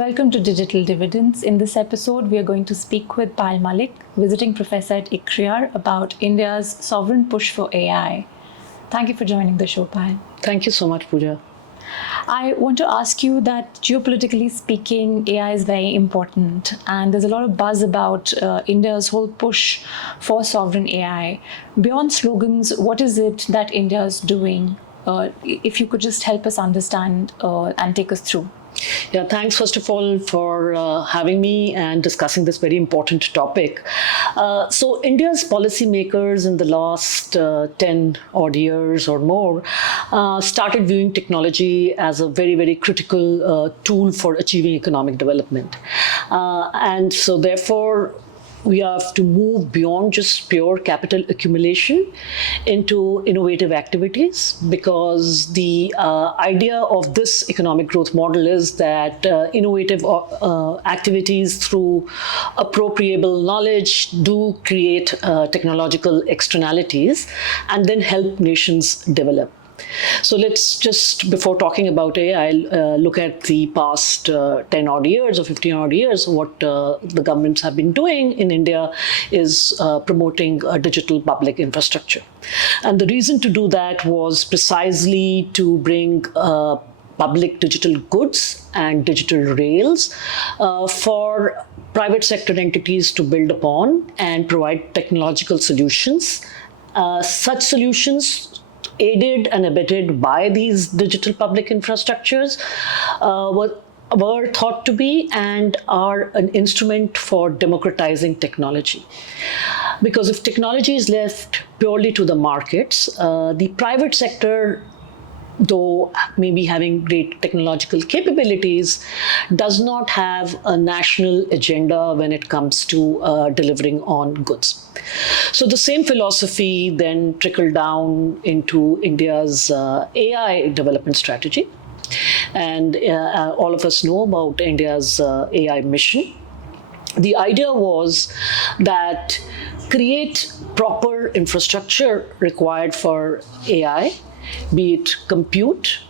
Welcome to Digital Dividends. In this episode, we are going to speak with Payal Malik, visiting professor at ICRIER, about India's sovereign push for AI. Thank you for joining the show, Payal. Thank you so much, Puja. I want to ask you that geopolitically speaking, AI is very important, and there's a lot of buzz about India's whole push for sovereign AI. Beyond slogans, what is it that India is doing? If you could just help us understand and take us through. Yeah, thanks first of all for having me and discussing this very important topic. So India's policymakers in the last 10 odd years or more started viewing technology as a very, very critical tool for achieving economic development. And so therefore, we have to move beyond just pure capital accumulation into innovative activities, because the idea of this economic growth model is that innovative activities through appropriable knowledge do create technological externalities and then help nations develop. So let's just, before talking about AI, look at the past 10 odd years or 15 odd years. What the governments have been doing in India is promoting a digital public infrastructure. And the reason to do that was precisely to bring public digital goods and digital rails for private sector entities to build upon and provide technological solutions. Such solutions, aided and abetted by these digital public infrastructures, were thought to be and are an instrument for democratizing technology. Because if technology is left purely to the markets, the private sector, though maybe having great technological capabilities, does not have a national agenda when it comes to delivering on goods. So the same philosophy then trickled down into India's AI development strategy. And all of us know about India's AI mission. The idea was that create proper infrastructure required for AI, be it compute,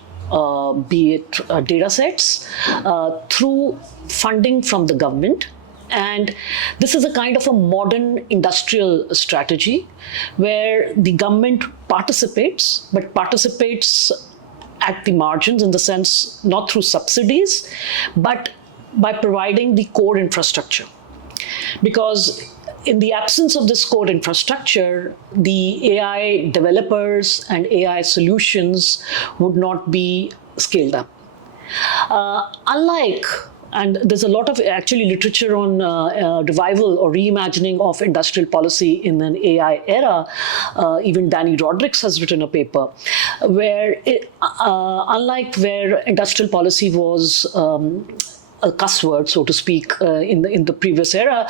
be it data sets, through funding from the government. And this is a kind of a modern industrial strategy where the government participates, but participates at the margins, in the sense not through subsidies, but by providing the core infrastructure. Because in the absence of this core infrastructure, the AI developers and AI solutions would not be scaled up. And there's a lot of actually literature on revival or reimagining of industrial policy in an AI era. Even Danny Rodrigues has written a paper where, unlike where industrial policy was a cuss word, so to speak, in the previous era,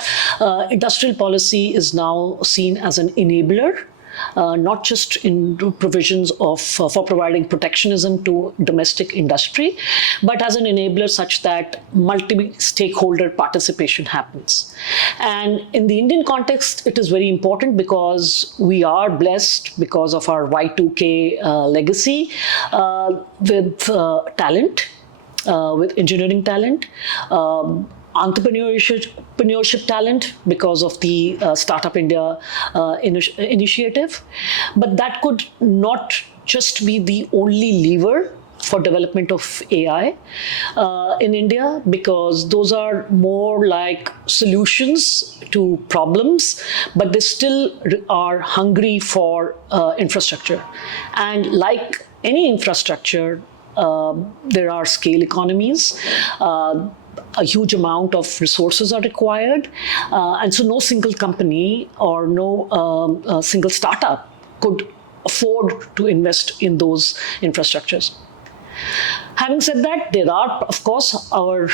industrial policy is now seen as an enabler. Not just in provisions for providing protectionism to domestic industry, but as an enabler such that multi-stakeholder participation happens. And in the Indian context, it is very important because we are blessed because of our Y2K legacy with talent, with engineering talent, entrepreneurship talent because of the Startup India initiative. But that could not just be the only lever for development of AI in India, because those are more like solutions to problems, but they still are hungry for infrastructure. And like any infrastructure, there are scale economies. A huge amount of resources are required. And so no single company or no single startup could afford to invest in those infrastructures. Having said that, there are, of course, our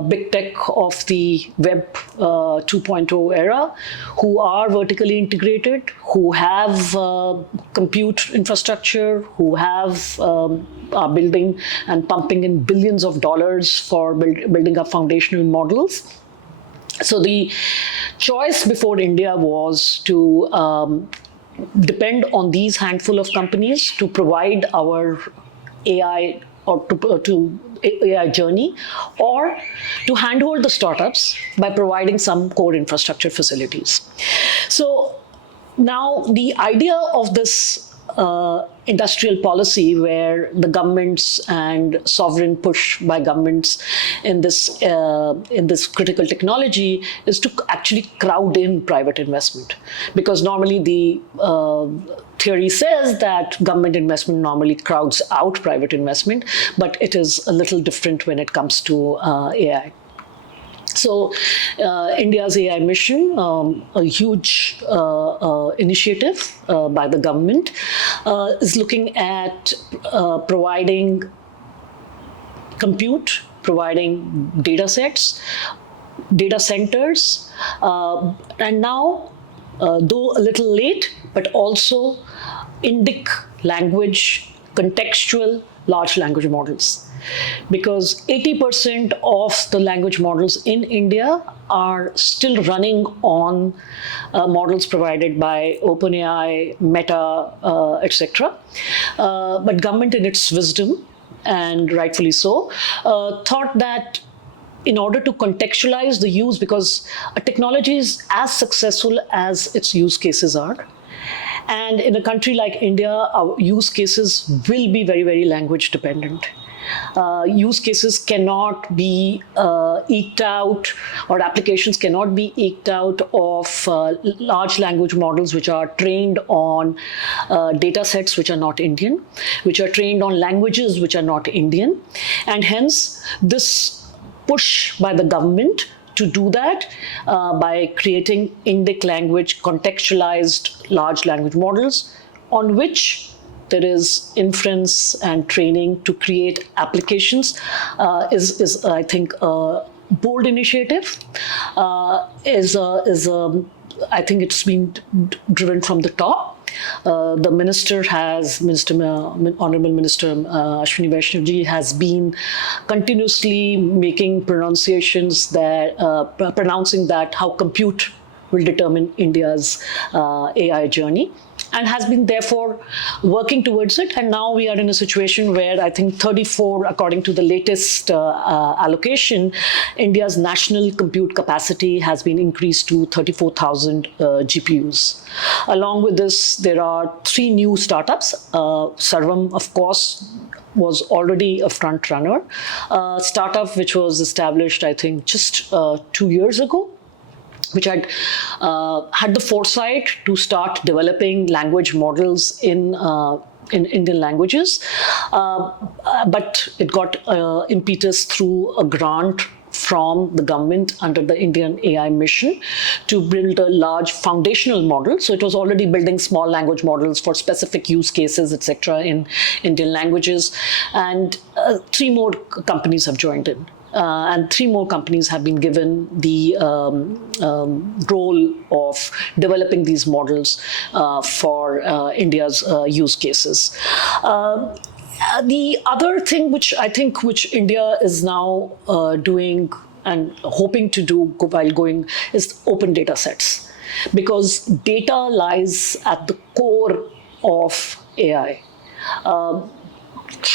big tech of the Web 2.0 era who are vertically integrated, who have compute infrastructure, who have are building and pumping in billions of dollars for building up foundational models. So the choice before India was to depend on these handful of companies to provide our AI or to AI journey, or to handhold the startups by providing some core infrastructure facilities. So now the idea of this industrial policy, where the governments and sovereign push by governments in this critical technology, is to actually crowd in private investment, because normally the theory says that government investment normally crowds out private investment, but it is a little different when it comes to AI. So India's AI mission, a huge initiative by the government, is looking at providing compute, providing data sets, data centers, and now, though a little late, but also Indic language, contextual large language models. Because 80% of the language models in India are still running on models provided by OpenAI, Meta, etc. But government, in its wisdom, and rightfully so, thought that in order to contextualize the use, because a technology is as successful as its use cases are. And in a country like India, our use cases will be very, very language dependent. Use cases cannot be eked out, or applications cannot be eked out of large language models which are trained on data sets which are not Indian, which are trained on languages which are not Indian. And hence, this push by the government to do that by creating Indic language contextualized large language models, on which there is inference and training to create applications, is I think a bold initiative. I think it's been driven from the top. The minister has, Honorable Minister Ashwini Vaishnav has been continuously making pronunciations that pronouncing that how compute will determine India's AI journey, and has been therefore working towards it. And now we are in a situation where I think 34, according to the latest allocation, India's national compute capacity has been increased to 34,000 GPUs. Along with this, there are 3 new startups. Sarvam, of course, was already a front runner. Startup which was established, I think, just 2 years ago, which had had the foresight to start developing language models in Indian languages, but it got impetus through a grant from the government under the Indian AI mission to build a large foundational model. So it was already building small language models for specific use cases, etc., in Indian languages, and 3 more companies have joined in. And 3 more companies have been given the role of developing these models for India's use cases. The other thing which India is now doing and hoping to do while going is open data sets, because data lies at the core of AI.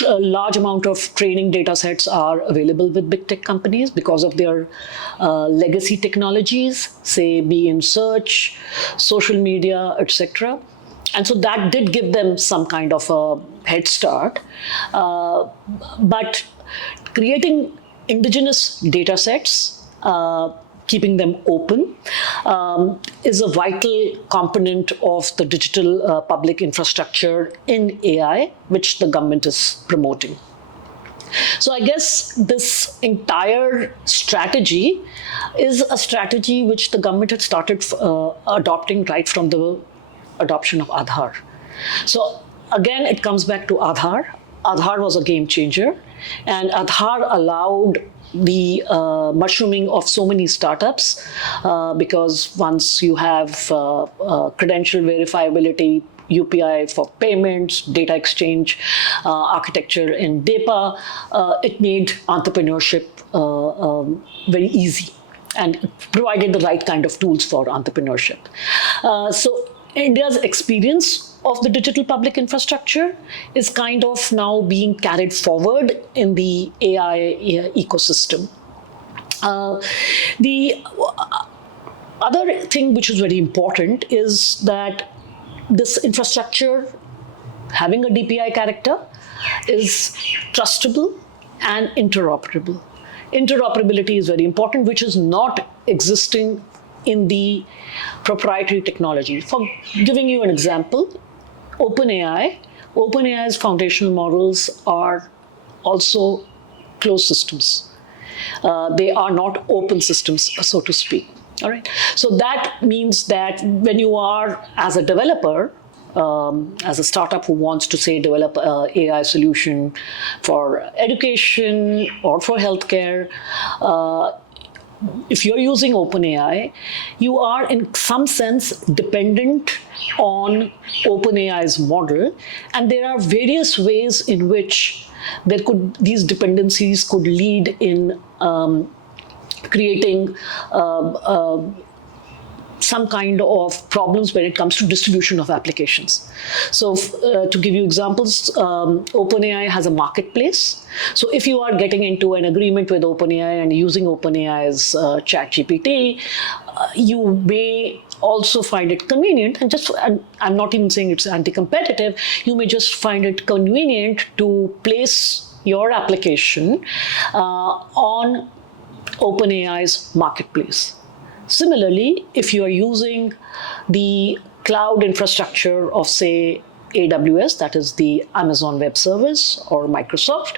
A large amount of training data sets are available with big tech companies because of their legacy technologies, say be in search, social media, etc. And so that did give them some kind of a head start. But creating indigenous data sets, keeping them open, is a vital component of the digital public infrastructure in AI, which the government is promoting. So I guess this entire strategy is a strategy which the government had started adopting right from the adoption of Aadhaar. So again, it comes back to Aadhaar. Aadhaar was a game changer, and Aadhaar allowed the mushrooming of so many startups, because once you have credential verifiability, UPI for payments, data exchange architecture in DEPA, it made entrepreneurship very easy and provided the right kind of tools for entrepreneurship. So India's experience of the digital public infrastructure is kind of now being carried forward in the AI ecosystem. The other thing which is very important is that this infrastructure, having a DPI character, is trustable and interoperable. Interoperability is very important, which is not existing in the proprietary technology. For giving you an example, OpenAI's foundational models are also closed systems. They are not open systems, so to speak. All right. So that means that when you are, as a developer, as a startup who wants to, say, develop an AI solution for education or for healthcare, if you're using OpenAI, you are in some sense dependent on OpenAI's model, and there are various ways in which these dependencies could lead in creating some kind of problems when it comes to distribution of applications. So to give you examples, OpenAI has a marketplace. So if you are getting into an agreement with OpenAI and using OpenAI's ChatGPT, you may also find it convenient, and I'm not even saying it's anti-competitive, you may just find it convenient to place your application on OpenAI's marketplace. Similarly, if you are using the cloud infrastructure of, say, AWS, that is the Amazon Web Service, or Microsoft,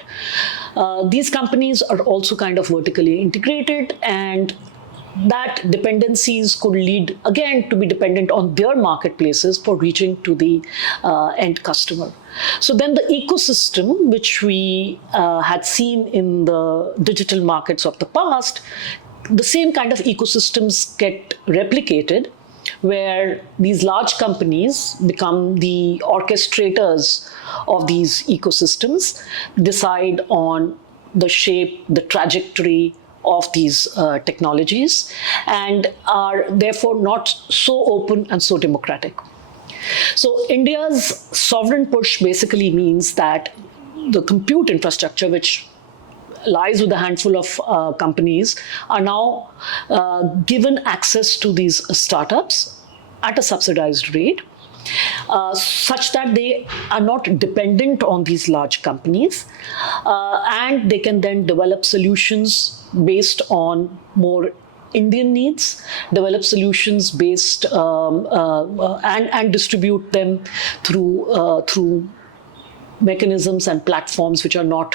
these companies are also kind of vertically integrated, and that dependencies could lead, again, to be dependent on their marketplaces for reaching to the end customer. So then the ecosystem, which we had seen in the digital markets of the past, the same kind of ecosystems get replicated, where these large companies become the orchestrators of these ecosystems, decide on the shape, the trajectory of these technologies, and are therefore not so open and so democratic. So India's sovereign push basically means that the compute infrastructure, which lies with a handful of companies, are now given access to these startups at a subsidized rate, such that they are not dependent on these large companies, and they can then develop solutions based on more Indian needs, develop solutions based and distribute them through mechanisms and platforms which are not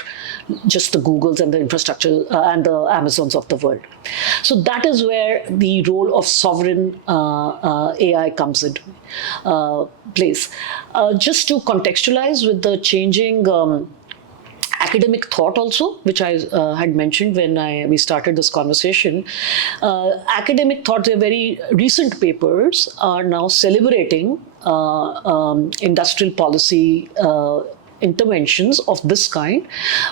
just the Googles and the infrastructure and the Amazons of the world. So that is where the role of sovereign AI comes into place. Just to contextualize with the changing academic thought also, which I had mentioned when we started this conversation, academic thought, their very recent papers are now celebrating industrial policy interventions of this kind,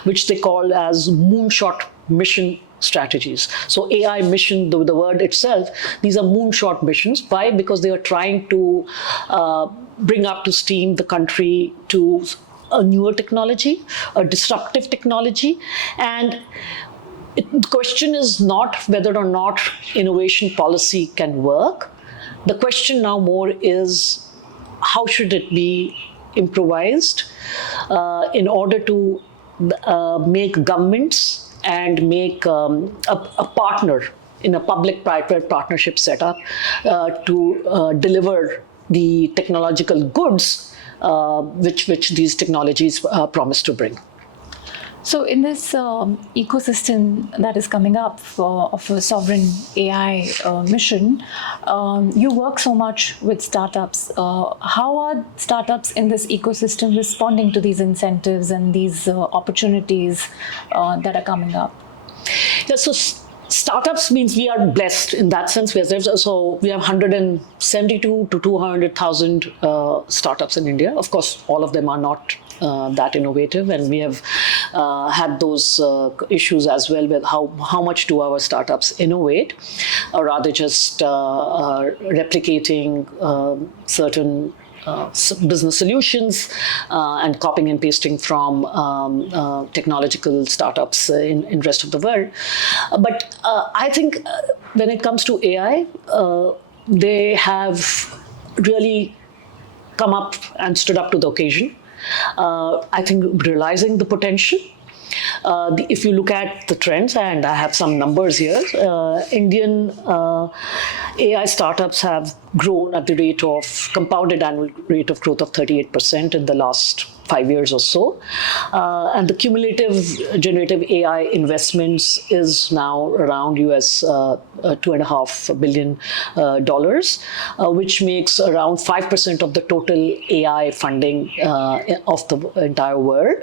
which they call as moonshot mission strategies. So AI mission, the word itself, these are moonshot missions. Why? Because they are trying to bring up to steam the country to a newer technology, a disruptive technology. And the question is not whether or not innovation policy can work. The question now more is, how should it be improvised in order to make governments and make a partner in a public-private partnership setup to deliver the technological goods which these technologies promise to bring. So in this ecosystem that is coming up of a sovereign AI mission, you work so much with startups. How are startups in this ecosystem responding to these incentives and these opportunities that are coming up? Yeah, so startups means we are blessed in that sense. So we have 172 to 200,000 startups in India. Of course, all of them are not that innovative, and we have had those issues as well with how much do our startups innovate, or rather just replicating certain business solutions and copying and pasting from technological startups in rest of the world. But I think when it comes to AI, they have really come up and stood up to the occasion. I think realizing the potential. If you look at the trends, and I have some numbers here, Indian AI startups have grown at the rate of compounded annual rate of growth of 38% in the last 5 years or so. And the cumulative generative AI investments is now around US $2.5 billion, which makes around 5% of the total AI funding of the entire world.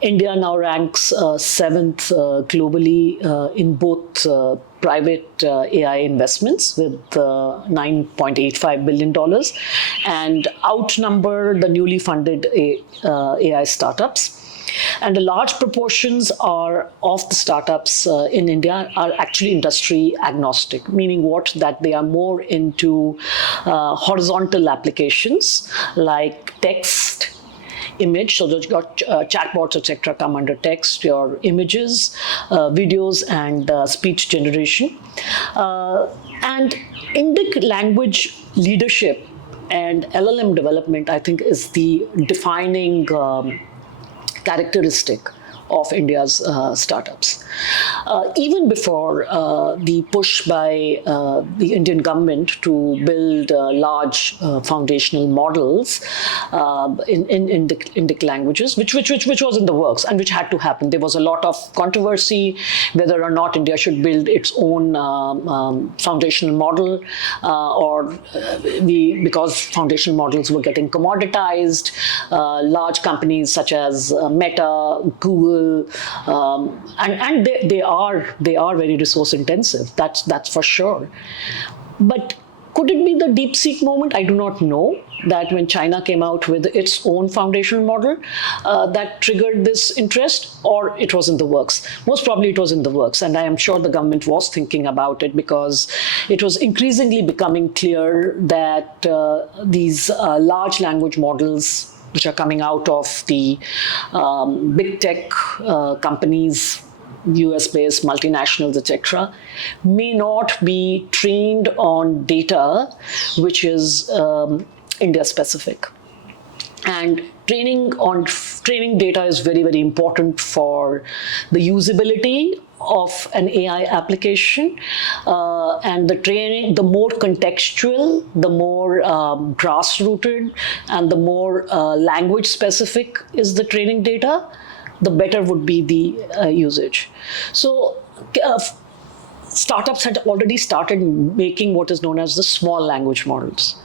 India now ranks 7th globally in both private AI investments with $9.85 billion and outnumber the newly funded AI startups. And the large proportions of the startups in India are actually industry agnostic, meaning that they are more into horizontal applications like text, image, so you've got chatbots, etc., come under text, your images, videos, and speech generation. And Indic language leadership and LLM development, I think, is the defining characteristic of India's startups. Even before the push by the Indian government to build large foundational models in Indic languages, which was in the works and which had to happen. There was a lot of controversy whether or not India should build its own foundational model, because foundational models were getting commoditized. Large companies such as Meta, Google, and they are very resource intensive. That's for sure. But could it be the DeepSeek moment? I do not know. That when China came out with its own foundational model, that triggered this interest, or it was in the works. Most probably it was in the works, and I am sure the government was thinking about it because it was increasingly becoming clear that these large language models which are coming out of the big tech companies, US-based multinationals, etc., may not be trained on data which is India-specific. And training data is very, very important for the usability of an AI application, and the training, the more contextual, the more grassrooted, and the more language specific is the training data, the better would be the usage. So startups had already started making what is known as the small language models.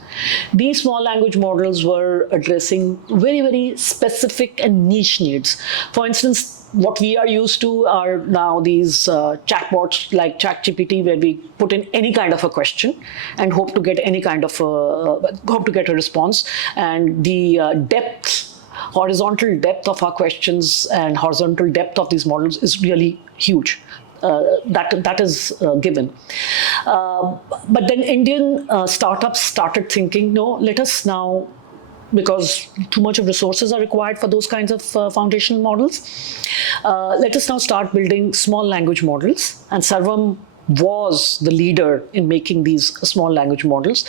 These small language models were addressing very, very specific and niche needs. For instance, what we are used to are now these chatbots like ChatGPT, where we put in any kind of a question and hope to get a response. And the horizontal depth of our questions and horizontal depth of these models is really huge. That is given. But then Indian startups started thinking, no, let us now, because too much of resources are required for those kinds of foundational models, let us now start building small language models. And Sarvam was the leader in making these small language models,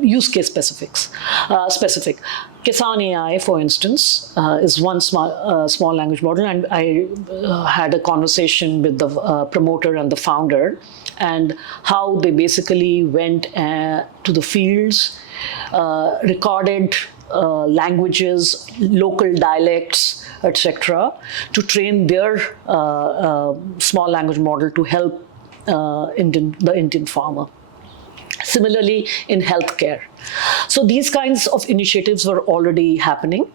use case specific. Kisan AI, for instance, is one small language model, and I had a conversation with the promoter and the founder, and how they basically went to the fields, recorded languages, local dialects, etc., to train their small language model to help the Indian farmer. Similarly, in healthcare. So these kinds of initiatives were already happening,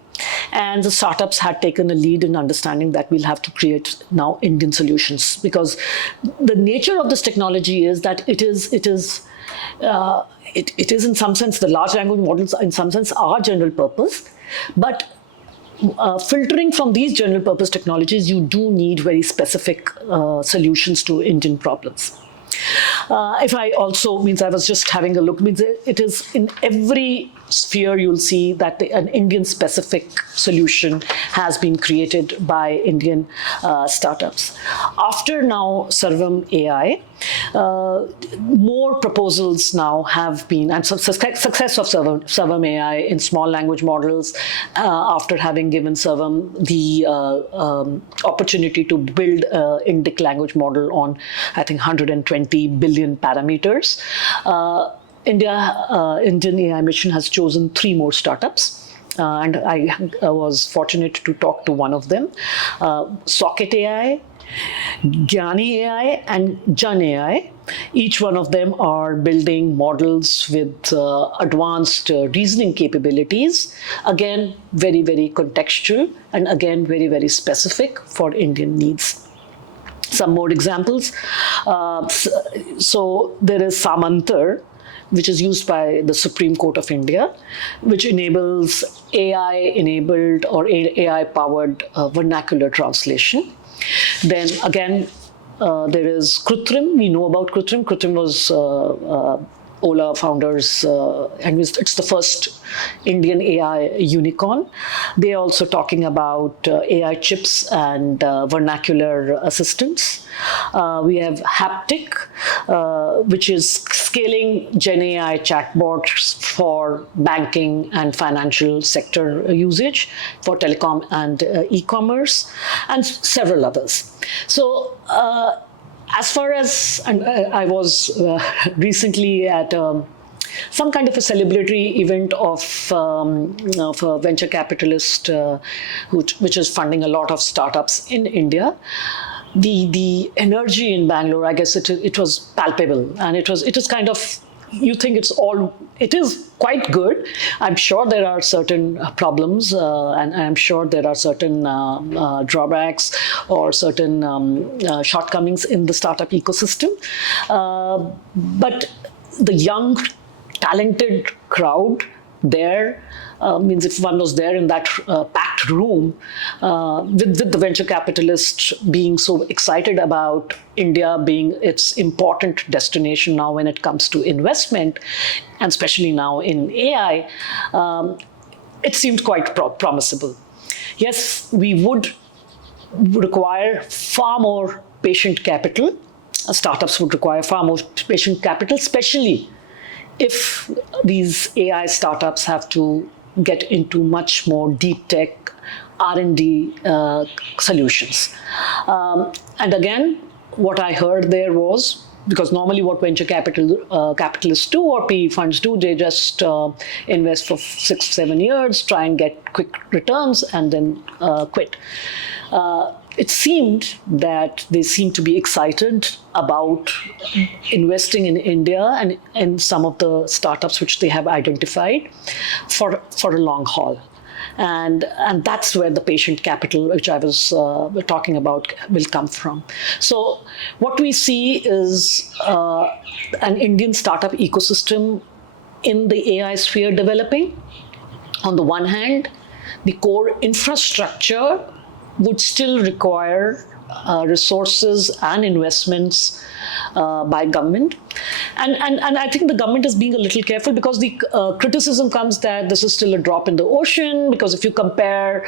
and the startups had taken a lead in understanding that we'll have to create now Indian solutions, because the nature of this technology is that it is in some sense, the large language models in some sense are general purpose, but filtering from these general purpose technologies, you do need very specific solutions to Indian problems. If I also means I was just having a look, means it is in every sphere you'll see that an Indian specific solution has been created by Indian startups. After now Sarvam AI, more proposals now have been, and success of Sarvam AI in small language models, after having given Sarvam the opportunity to build Indic language model on, I think, 120 billion parameters. Indian AI mission has chosen 3 more startups. And I was fortunate to talk to one of them, Socket AI, Gyani AI, and Jan AI. Each one of them are building models with advanced reasoning capabilities. Again, very, very contextual, and again, very, very specific for Indian needs. Some more examples. So there is Samantar, which is used by the Supreme Court of India, which enables AI-enabled or AI-powered vernacular translation. Then again, there is Krutrim. We know about Krutrim. Krutrim was Ola founders, and it's the first Indian AI unicorn. They are also talking about AI chips and vernacular assistants. We have Haptic, which is scaling Gen AI chatbots for banking and financial sector usage, for telecom and e-commerce, and several others. So, as far as, and I was recently at some kind of a celebratory event of a venture capitalist which is funding a lot of startups in India. The energy in Bangalore, I guess it was palpable, and it was kind of, you think it is quite good. I'm sure there are certain problems, and I'm sure there are certain drawbacks or certain shortcomings in the startup ecosystem. But the young, talented crowd there, means if one was there in that packed room with the venture capitalist being so excited about India being its important destination now when it comes to investment, and especially now in AI, it seemed quite promisable. Yes, we would require far more patient capital. Startups would require far more patient capital, especially if these AI startups have to get into much more deep tech R&D solutions. And again, what I heard there was, because normally what venture capitalists do or PE funds do, they just invest for 6-7 years, try and get quick returns, and then quit. It seemed that they seemed to be excited about investing in India and in some of the startups which they have identified for a long haul. And that's where the patient capital, which I was talking about, will come from. So what we see is an Indian startup ecosystem in the AI sphere developing. On the one hand, the core infrastructure would still require resources and investments by government. And I think the government is being a little careful, because the criticism comes that this is still a drop in the ocean, because if you compare,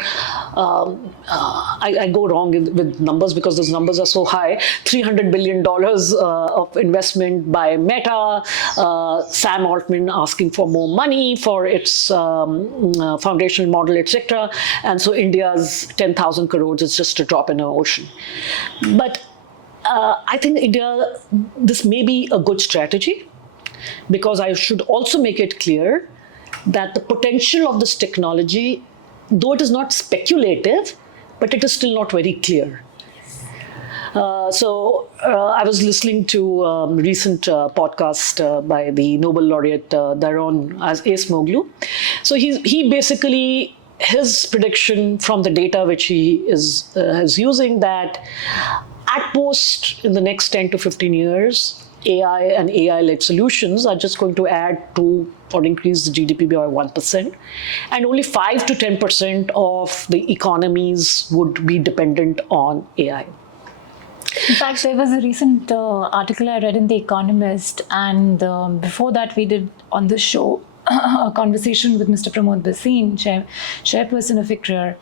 I go wrong with numbers because those numbers are so high, $300 billion of investment by Meta, Sam Altman asking for more money for its foundational model, etc. And so India's 10,000 crores is just a drop in the ocean. But I think India, this may be a good strategy, because I should also make it clear that the potential of this technology, though it is not speculative, but it is still not very clear. So I was listening to a recent podcast by the Nobel laureate Daron Acemoglu. So he basically, his prediction from the data which he is using, that at most in the next 10 to 15 years, AI and AI-led solutions are just going to add to or increase the GDP by 1%. And only 5 to 10% of the economies would be dependent on AI. In fact, there was a recent article I read in The Economist, and before that, we did on this show a conversation with Mr. Pramod Bhasin, chairperson of ICRIER,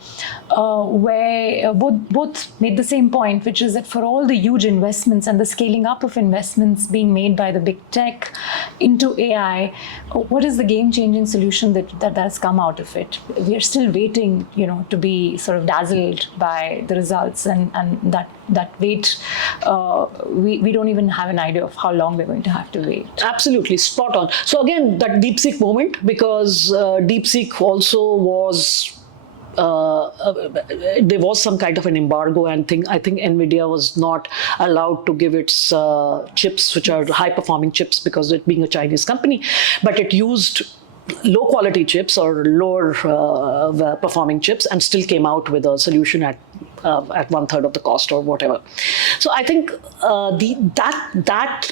where both made the same point, which is that for all the huge investments and the scaling up of investments being made by the big tech into AI, what is the game-changing solution that has come out of it? We are still waiting, to be sort of dazzled by the results, and that wait, we don't even have an idea of how long we're going to have to wait. Absolutely, spot on. So again, that DeepSeek moment, because DeepSeek also was, there was some kind of an embargo, and I think NVIDIA was not allowed to give its chips, which are high-performing chips, because it being a Chinese company, but it used low-quality chips or lower performing chips, and still came out with a solution at 1/3 of the cost or whatever. So I think that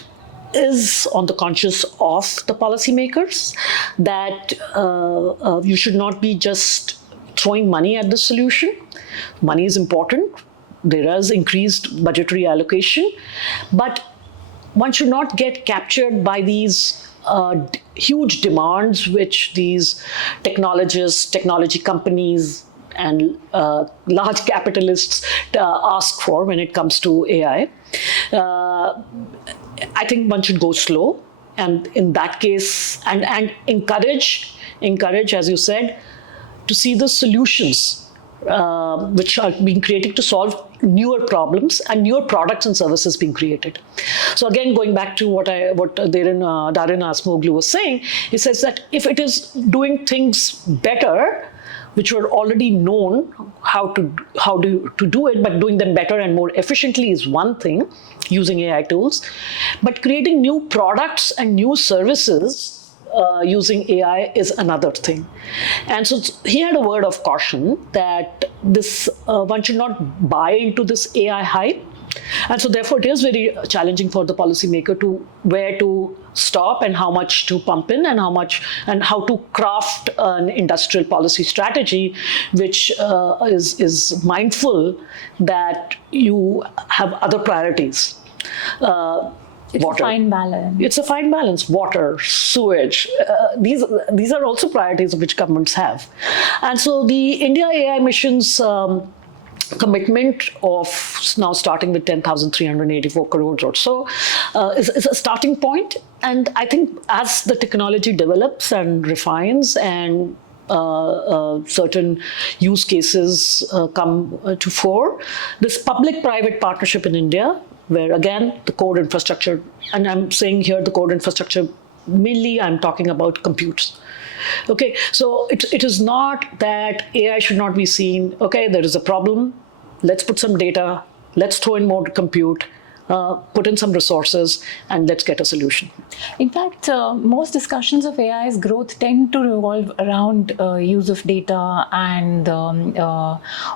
is on the conscience of the policymakers, that you should not be just throwing money at the solution. Money is important. There is increased budgetary allocation, but one should not get captured by these huge demands which these technologists, technology companies, and large capitalists ask for when it comes to AI. I think one should go slow, and in that case, and encourage, as you said, to see the solutions which are being created to solve newer problems, and newer products and services being created. So again, going back to what Darin Acemoglu was saying, he says that if it is doing things better, which were already known how to do it, but doing them better and more efficiently is one thing, using AI tools, but creating new products and new services using AI is another thing. And so he had a word of caution that this one should not buy into this AI hype. And so therefore it is very challenging for the policymaker to where to stop and how much to pump in, and how to craft an industrial policy strategy which is mindful that you have other priorities. It's water. A fine balance. It's a fine balance. Water, sewage. These are also priorities which governments have. And so the India AI mission's commitment of now starting with 10,384 crores or so is a starting point. And I think as the technology develops and refines, and certain use cases come to fore, this public-private partnership in India, where again the core infrastructure, and I'm saying here the core infrastructure, mainly I'm talking about computes. Okay, so it is not that AI should not be seen, okay, there is a problem, let's put some data, let's throw in more compute, put in some resources, and let's get a solution. In fact, most discussions of AI's growth tend to revolve around use of data and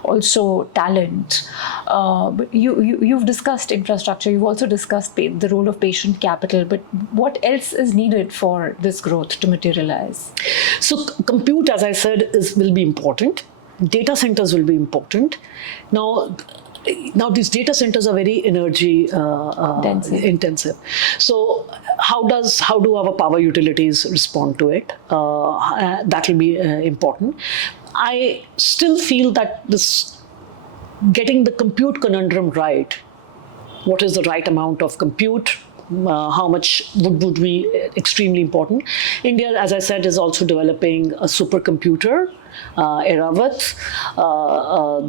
also talent. But you've discussed infrastructure, you've also discussed the role of patient capital, but what else is needed for this growth to materialize? So compute, as I said, will be important. Data centers will be important. Now these data centers are very energy intensive. So how do our power utilities respond to it? That will be important. I still feel that getting the compute conundrum right, what is the right amount of compute, how much would be extremely important. India, as I said, is also developing a supercomputer, Eravat,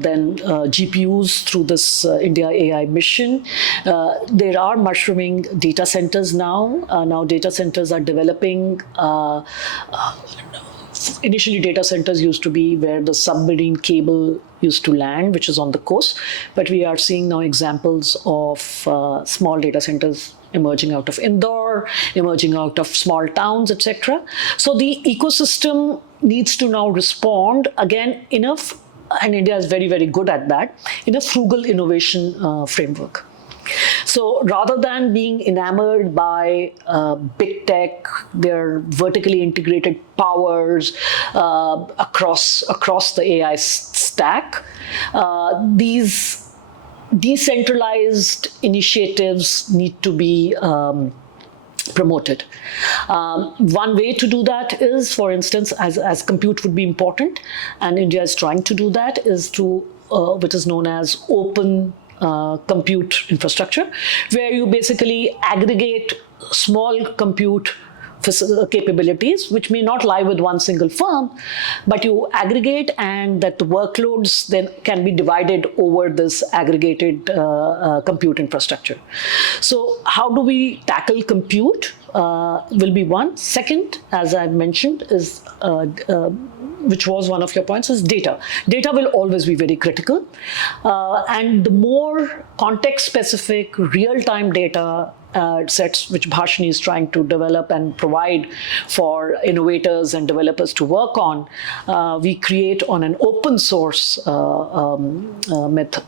then GPUs through this India AI mission. There are mushrooming data centers now. Now data centers are developing. Initially, data centers used to be where the submarine cable used to land, which is on the coast. But we are seeing now examples of small data centers emerging out of Indore, emerging out of small towns, etc. So the ecosystem needs to now respond again enough, and India is very, very good at that, in a frugal innovation framework. So rather than being enamored by big tech, their vertically integrated powers across the AI stack, these decentralized initiatives need to be promoted. One way to do that is, for instance, as compute would be important, and India is trying to do that, is through what is known as open compute infrastructure, where you basically aggregate small compute capabilities, which may not lie with one single firm, but you aggregate, and that the workloads then can be divided over this aggregated compute infrastructure. So how do we tackle compute will be one. Second, as I've mentioned, is which was one of your points, is data. Data will always be very critical. And the more context-specific, real-time data sets which Bhashini is trying to develop and provide for innovators and developers to work on, we create on an open source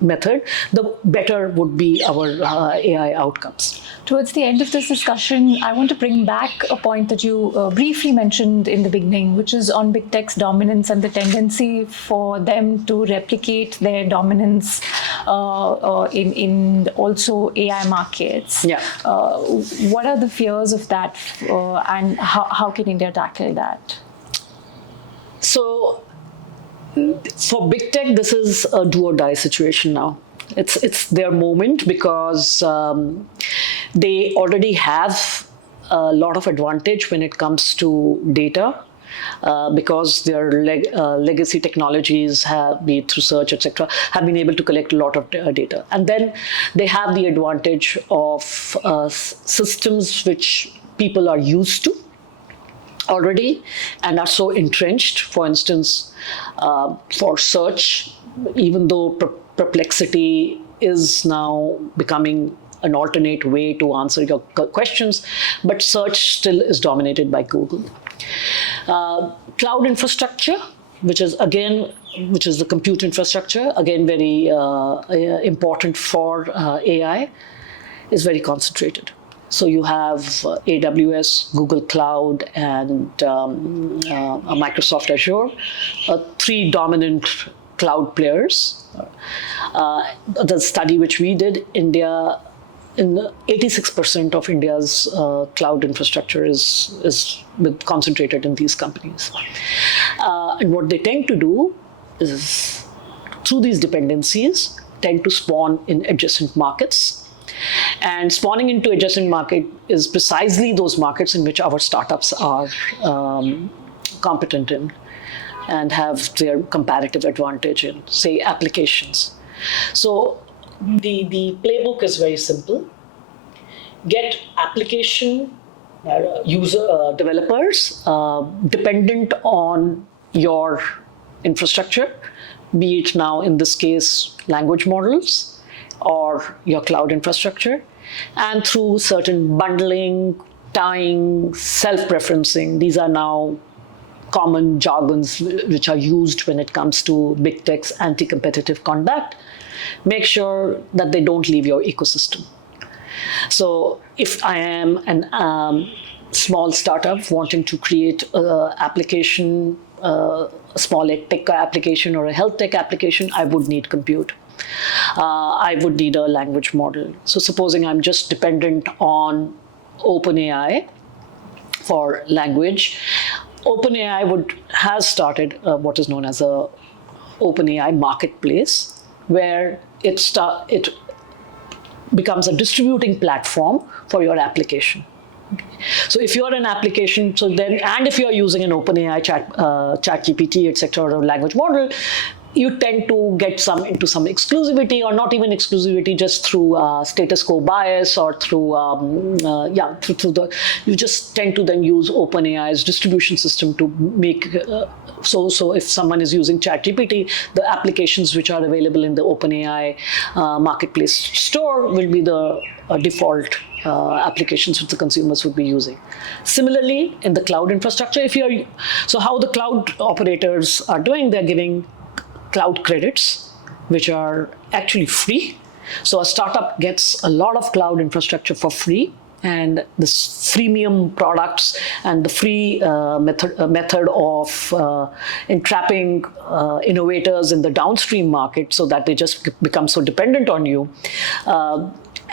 method, the better would be our AI outcomes. Towards the end of this discussion, I want to bring back a point that you briefly mentioned in the beginning, which is on big tech's dominance and the tendency for them to replicate their dominance in also AI markets. Yeah. What are the fears of that, and how can India tackle that? So for big tech, this is a do or die situation now. It's their moment, because they already have a lot of advantage when it comes to data, because their legacy technologies, be it through search, etc., have been able to collect a lot of data. And then they have the advantage of systems which people are used to already and are so entrenched. For instance, for search, even though Perplexity is now becoming an alternate way to answer your questions, but search still is dominated by Google. Cloud infrastructure, which is the compute infrastructure, again very important for AI, is very concentrated. So you have AWS, Google Cloud, and Microsoft Azure, three dominant cloud players. The study which we did, India, in 86% of India's cloud infrastructure is concentrated in these companies. And what they tend to do is, through these dependencies, tend to spawn in adjacent markets. And spawning into adjacent market is precisely those markets in which our startups are competent in and have their comparative advantage in, say, applications. So the playbook is very simple. Get application user developers dependent on your infrastructure, be it now in this case language models or your cloud infrastructure, and through certain bundling, tying, self-preferencing. These are now common jargons which are used when it comes to big tech's anti-competitive conduct. Make sure that they don't leave your ecosystem. So if I am a small startup wanting to create an application, a small tech application or a health tech application, I would need compute. I would need a language model. So supposing I'm just dependent on OpenAI for language, OpenAI has started what is known as a OpenAI marketplace, where it becomes a distributing platform for your application. So if you're an application, and if you're using an OpenAI ChatGPT, etc., or a language model, you tend to get into some exclusivity, or not even exclusivity, just through status quo bias, or through you just tend to then use OpenAI's distribution system to make. So if someone is using ChatGPT, the applications which are available in the OpenAI marketplace store will be the default applications which the consumers would be using. Similarly, in the cloud infrastructure, so how the cloud operators are doing, they're giving cloud credits, which are actually free. So a startup gets a lot of cloud infrastructure for free. and this freemium products and the free method of entrapping innovators in the downstream market so that they just become so dependent on you.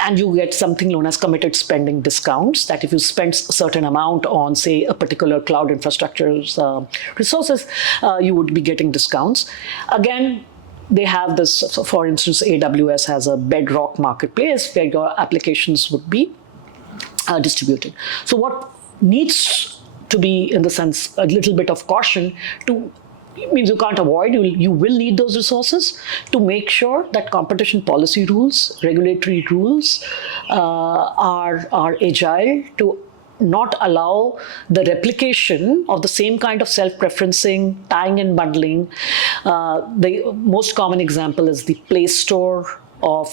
And you get something known as committed spending discounts, that if you spend a certain amount on, say, a particular cloud infrastructure's resources, you would be getting discounts. Again, they have this, so for instance, AWS has a bedrock marketplace where your applications would be distributed. So what needs to be, in the sense, a little bit of caution to, means you can't avoid, you will need those resources to make sure that competition policy rules, regulatory rules are agile to not allow the replication of the same kind of self-preferencing, tying and bundling. The most common example is the Play Store of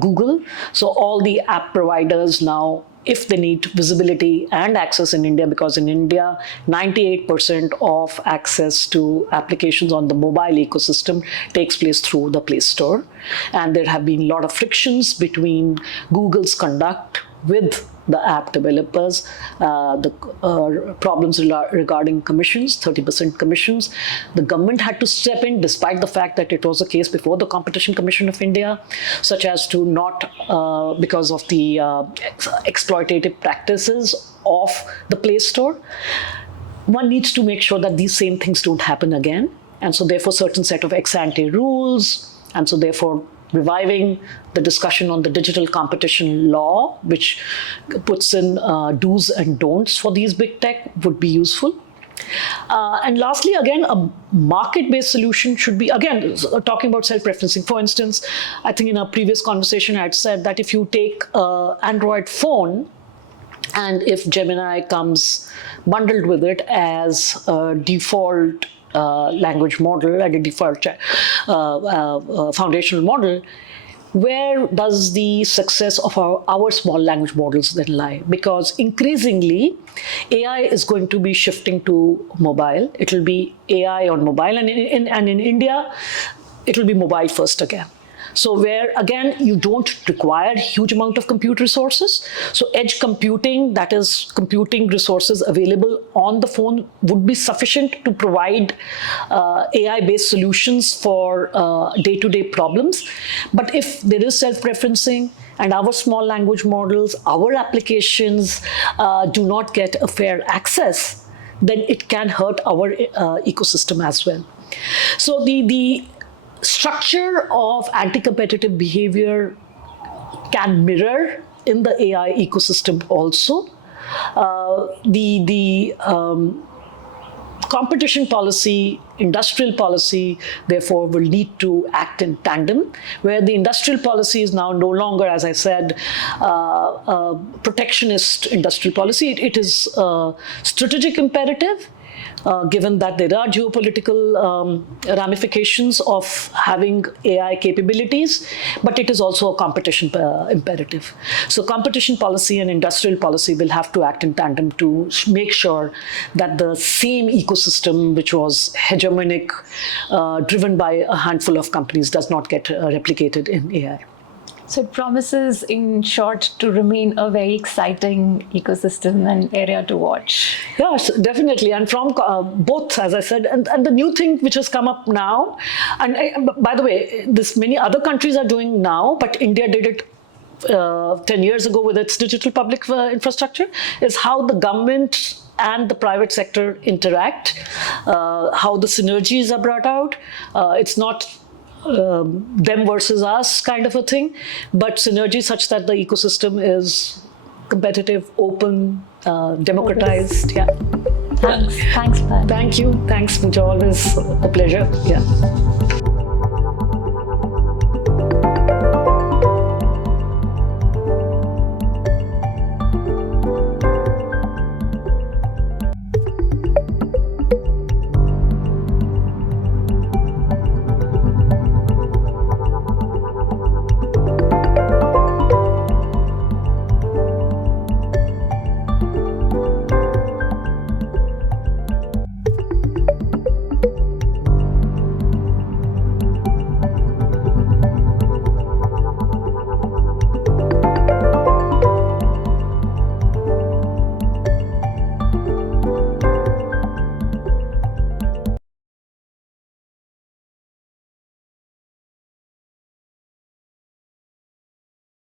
Google. So all the app providers now, if they need visibility and access in India, because in India, 98% of access to applications on the mobile ecosystem takes place through the Play Store. And there have been a lot of frictions between Google's conduct with the app developers, the problems regarding commissions, 30% commissions. The government had to step in, despite the fact that it was a case before the Competition Commission of India, such as to not, because of the exploitative practices of the Play Store. One needs to make sure that these same things don't happen again. And so therefore, certain set of ex-ante rules, and so therefore, reviving the discussion on the digital competition law, which puts in do's and don'ts for these big tech, would be useful. And lastly, again, a market-based solution should be, again, talking about self-preferencing. For instance, I think in a previous conversation, I had said that if you take an Android phone, and if Gemini comes bundled with it as a default language model and a default foundational model, where does the success of our small language models then lie? Because increasingly, AI is going to be shifting to mobile. It will be AI on mobile, and in India, it will be mobile first again. So where, again, you don't require huge amount of compute resources. So edge computing, that is computing resources available on the phone, would be sufficient to provide AI-based solutions for day-to-day problems. But if there is self-preferencing and our small language models, our applications do not get a fair access, then it can hurt our ecosystem as well. So the structure of anti-competitive behavior can mirror in the AI ecosystem also. The competition policy, industrial policy, therefore, will need to act in tandem, where the industrial policy is now no longer, as I said, protectionist industrial policy. It is a strategic imperative, given that there are geopolitical ramifications of having AI capabilities, but it is also a competition imperative. So competition policy and industrial policy will have to act in tandem to make sure that the same ecosystem, which was hegemonic, driven by a handful of companies, does not get replicated in AI. So it promises, in short, to remain a very exciting ecosystem and area to watch. Yes, definitely. And from both, as I said, and the new thing which has come up now, and by the way, this many other countries are doing now, but India did it 10 years ago with its digital public infrastructure, is how the government and the private sector interact, how the synergies are brought out. It's not them versus us kind of a thing, but synergy such that the ecosystem is competitive, open, democratized. Yeah. Thanks, Payal. Thank you. Thanks, Puja. Always a pleasure. Yeah.